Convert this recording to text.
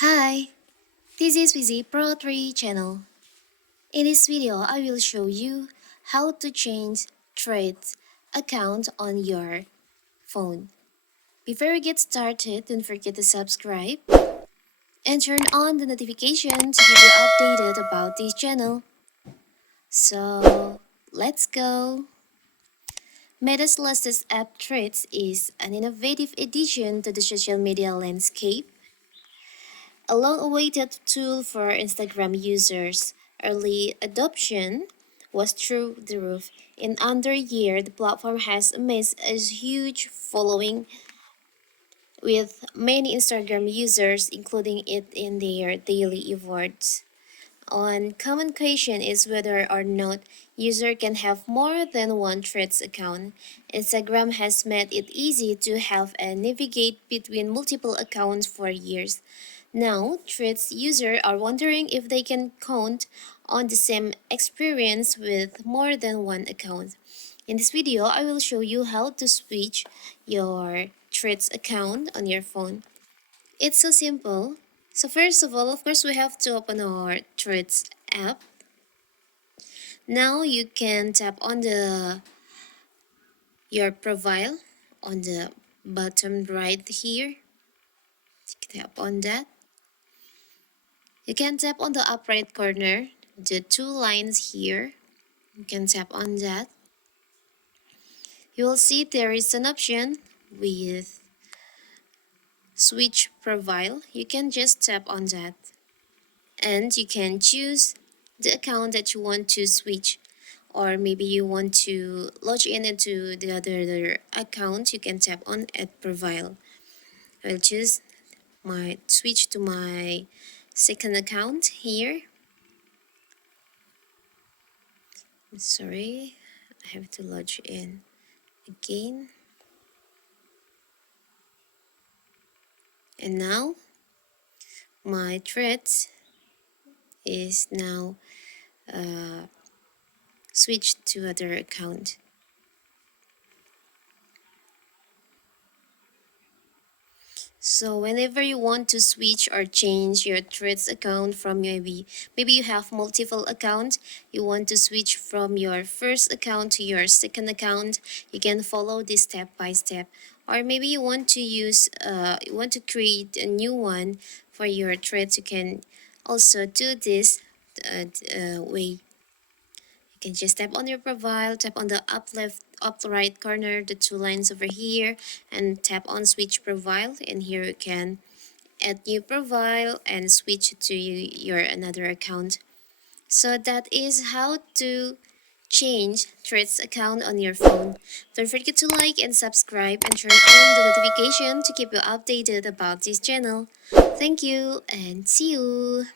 Hi, this is Wizzy Pro 3 channel. In this video, I will show you how to change Threads account on your phone. Before we get started, don't forget to subscribe and turn on the notification to keep you updated about this channel. So, let's go. Meta's latest app Threads is an innovative addition to the social media landscape. A long-awaited tool for Instagram users, early adoption was through the roof. In under a year, the platform has amassed a huge following, with many Instagram users including it in their daily efforts. One common question is whether or not user can have more than one Threads account. Instagram has made it easy to have and navigate between multiple accounts for years. Now, Threads users are wondering if they can count on the same experience with more than one account. In this video, I will show you how to switch your Threads account on your phone. It's so simple. So first of all, of course, we have to open our Threads app. Now you can tap on your profile on the bottom right here. Tap on that. You can tap on the up right corner, the two lines here. You can tap on that. You will see there is an option with switch profile. You can just tap on that. And you can choose the account that you want to switch, or maybe you want to log in into the other account. You can tap on add profile. I'll choose my switch to my second account here. Sorry, I have to log in again. And now my Threads is now switched to other account. So whenever you want to switch or change your Threads account from maybe you have multiple accounts, you want to switch from your first account to your second account, you can follow this step by step. Or maybe you want to you want to create a new one for your Threads, you can also do this way. You can just tap on your profile, tap on the up right corner, the two lines over here, and tap on switch profile. And here you can add new profile and switch to your another account. So that is how to change Threads account on your phone. Don't forget to like and subscribe and turn on the notification to keep you updated about this channel. Thank you and see you.